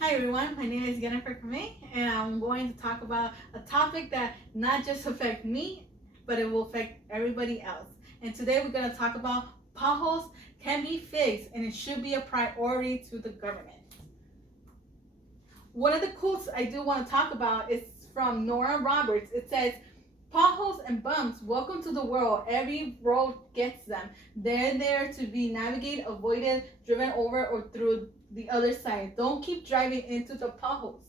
Hi everyone, my name is Yenifer and I'm going to talk about a topic that not just affects me, but it will affect everybody else. And today we're going to talk about potholes can be fixed and it should be a priority to the government. One of the quotes I do want to talk about is from Nora Roberts. It says, "Potholes and bumps, welcome to the world. Every road gets them. They're there to be navigated, avoided, driven over, or through the other side. Don't keep driving into the potholes."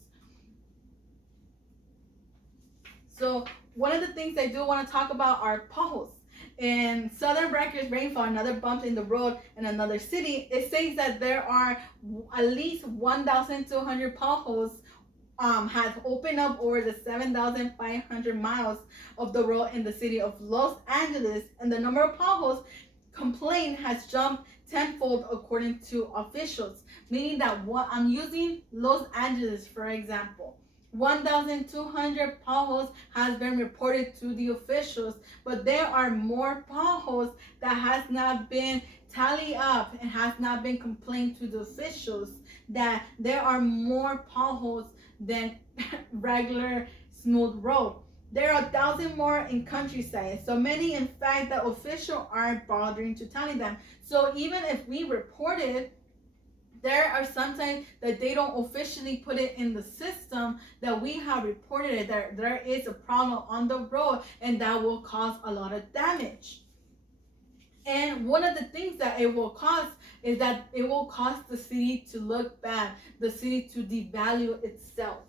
So one of the things I do want to talk about are potholes. In Southern Records rainfall, another bump in the road in another city, it says that there are at least 1,200 potholes has opened up over the 7,500 miles of the road in the city of Los Angeles, and the number of potholes complained has jumped tenfold according to officials. Meaning that what I'm using Los Angeles for example. 1,200 potholes has been reported to the officials, but there are more potholes that has not been tallied up and has not been complained to the officials. That there are more potholes than regular smooth road. There are 1,000 more in countryside, so many in fact that officials aren't bothering to tally them. So even if we report it, there are sometimes that they don't officially put it in the system that we have reported it. There is a problem on the road and that will cause a lot of damage. And one of the things that it will cause is that it will cause the city to look bad, the city to devalue itself.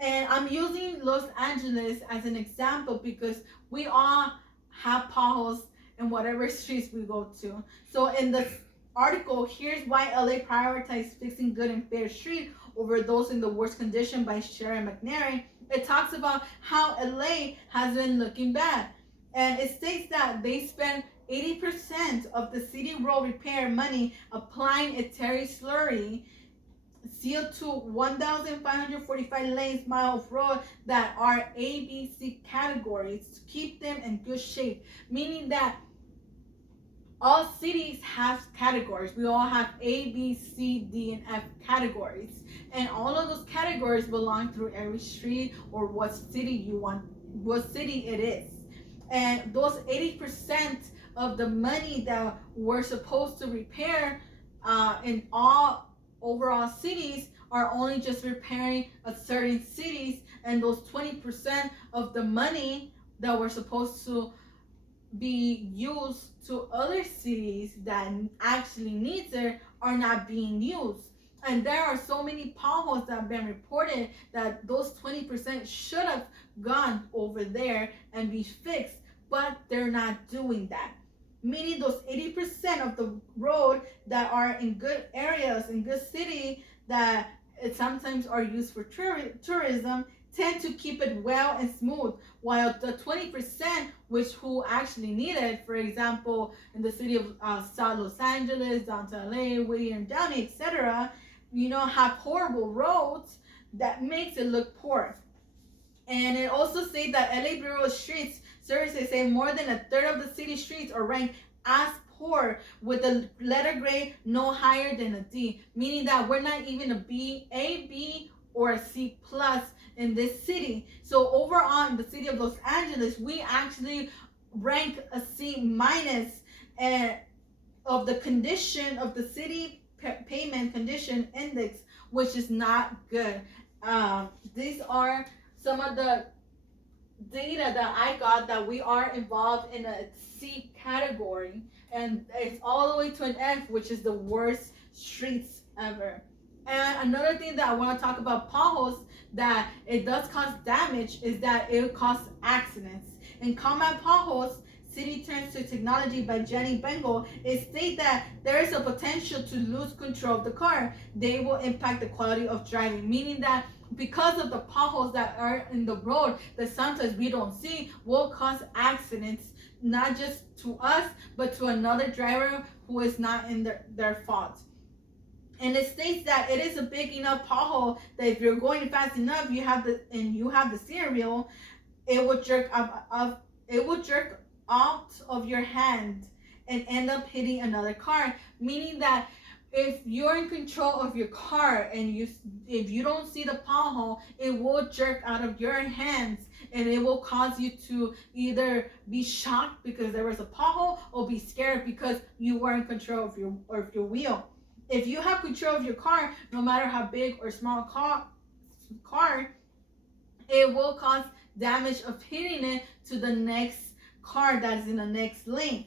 And I'm using Los Angeles as an example because we all have potholes in whatever streets we go to. So in this article, here's why LA prioritized fixing good and fair street over those in the worst condition by Sharon McNary. It talks about how LA has been looking bad. And it states that they spend 80% of the city road repair money applying a Terry slurry seal to 1,545 lanes mile of road that are A, B, C categories to keep them in good shape. Meaning that all cities have categories. We all have A, B, C, D, and F categories. And all of those categories belong through every street or what city you want, what city it is. And those 80% of the money that we're supposed to repair in all overall cities are only just repairing a certain cities, and those 20% of the money that we're supposed to be used to other cities that actually needs it are not being used. And there are so many potholes that have been reported that those 20% should have gone over there and be fixed, but they're not doing that. Meaning those 80% of the road that are in good areas, in good city, that it sometimes are used for tourism, tend to keep it well and smooth, while the 20% which who actually need it, for example, in the city of South Los Angeles, downtown LA, Whittier and Downey, etc., have horrible roads that makes it look poor. And it also says that LA Bureau of Streets Services say more than a third of the city streets are ranked as poor with a letter grade no higher than a D, meaning that we're not even a B, or a C plus in this city. So overall in the city of Los Angeles, we actually rank a C minus of the condition of the city payment condition index, which is not good. These are some of the data that I got that we are involved in a C category, and it's all the way to an F, which is the worst streets ever. And another thing that I want to talk about potholes that it does cause damage is that it causes accidents. In combat potholes, City Turns to Technology by Jenny Bengal, it states that there is a potential to lose control of the car. They will impact the quality of driving, meaning that because of the potholes that are in the road that sometimes we don't see will cause accidents, not just to us but to another driver who is not in their fault. And it states that it is a big enough pothole that if you're going fast enough, you have the steering wheel, it will jerk out of your hand and end up hitting another car. Meaning that if you're in control of your car and if you don't see the pothole, it will jerk out of your hands, and it will cause you to either be shocked because there was a pothole or be scared because you were in control of your wheel. If you have control of your car, no matter how big or small car, it will cause damage of hitting it to the next car that is in the next lane.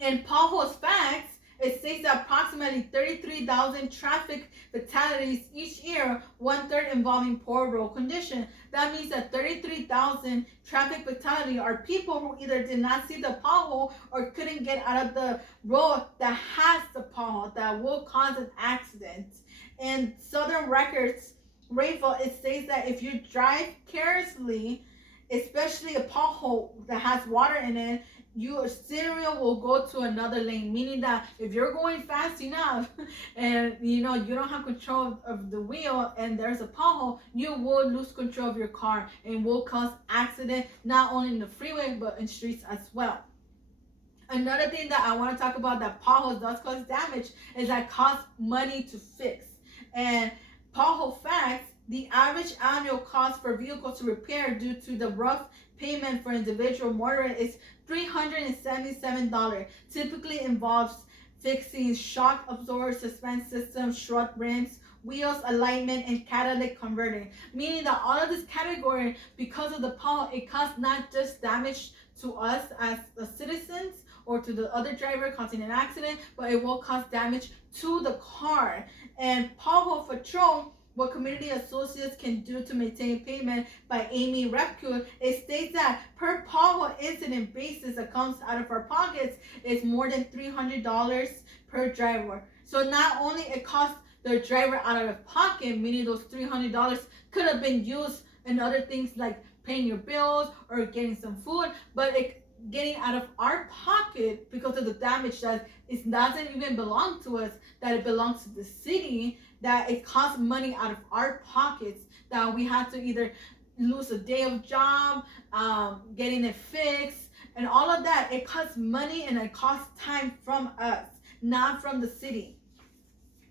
In potholes facts, it states that approximately 33,000 traffic fatalities each year, one third involving poor road condition. That means that 33,000 traffic fatalities are people who either did not see the pothole or couldn't get out of the road that has the pothole that will cause an accident. In Southern Records rainfall, it states that if you drive carelessly, especially a pothole that has water in it, your steering wheel will go to another lane, meaning that if you're going fast enough and you don't have control of the wheel and there's a pothole, you will lose control of your car and will cause accident not only in the freeway but in streets as well. Another thing that I want to talk about that potholes does cause damage is that costs money to fix. And pothole facts, the average annual cost for vehicles to repair due to the rough payment for individual motorists is $377. Typically involves fixing shock absorber, suspension system, strut rims, wheels, alignment, and catalytic converter. Meaning that all of this category, because of the pothole, it caused not just damage to us as citizens or to the other driver causing an accident, but it will cause damage to the car. And pothole patrol, what community associates can do to maintain payment by Amy Repke, it states that per pothole incident basis that comes out of our pockets is more than $300 per driver. So not only it costs the driver out of pocket, meaning those $300 could have been used in other things like paying your bills or getting some food, but it getting out of our pocket because of the damage that it doesn't even belong to us, that it belongs to the city, that it costs money out of our pockets, that we have to either lose a day of job, getting it fixed, and all of that. It costs money and it costs time from us, not from the city.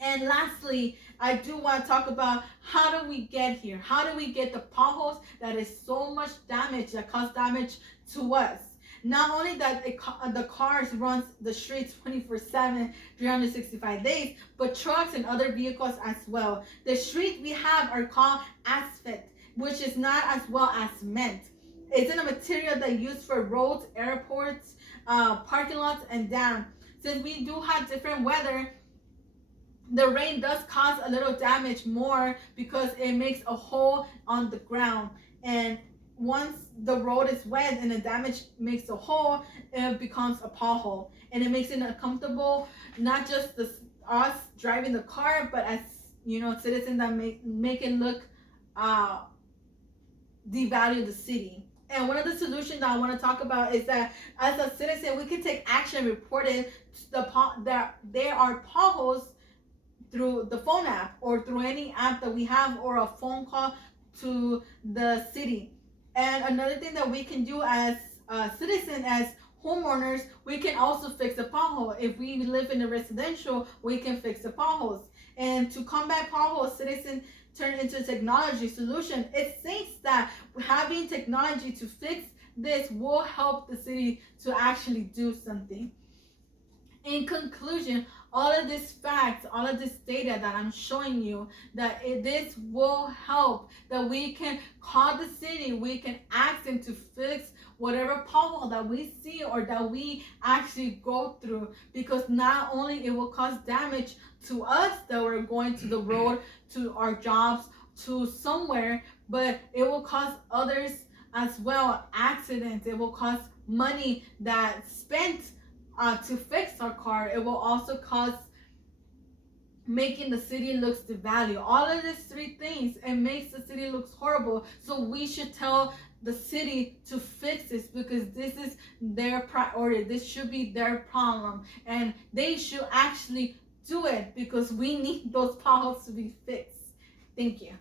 And lastly, I do want to talk about how do we get here? How do we get the potholes that is so much damage, that cause damage to us? Not only that the cars runs the streets 24/7, 365 days, but trucks and other vehicles as well. The streets we have are called asphalt, which is not as well as cement. It's in a material that used for roads, airports, parking lots, and dams. Since we do have different weather, the rain does cause a little damage more because it makes a hole on the ground, and once the road is wet and the damage makes a hole, it becomes a pothole, and it makes it uncomfortable, not just us driving the car, but as citizens that make it look devalue the city. And one of the solutions that I want to talk about is that as a citizen, we can take action, report it that there are potholes through the phone app or through any app that we have, or a phone call to the city. And another thing that we can do as citizens, as homeowners, we can also fix the pothole. If we live in a residential, we can fix the potholes. And to combat potholes, citizens turn into a technology solution. It states that having technology to fix this will help the city to actually do something. In conclusion, all of these facts, all of this data that I'm showing you, that this will help, that we can call the city, we can ask them to fix whatever pothole that we see or that we actually go through, because not only it will cause damage to us that we're going to the road, to our jobs, to somewhere, but it will cause others as well accidents. It will cost money that's spent to fix our car. It will also cause making the city looks devalued. All of these three things, it makes the city looks horrible. So we should tell the city to fix this, because this is their priority. This should be their problem, and they should actually do it, because we need those potholes to be fixed. Thank you.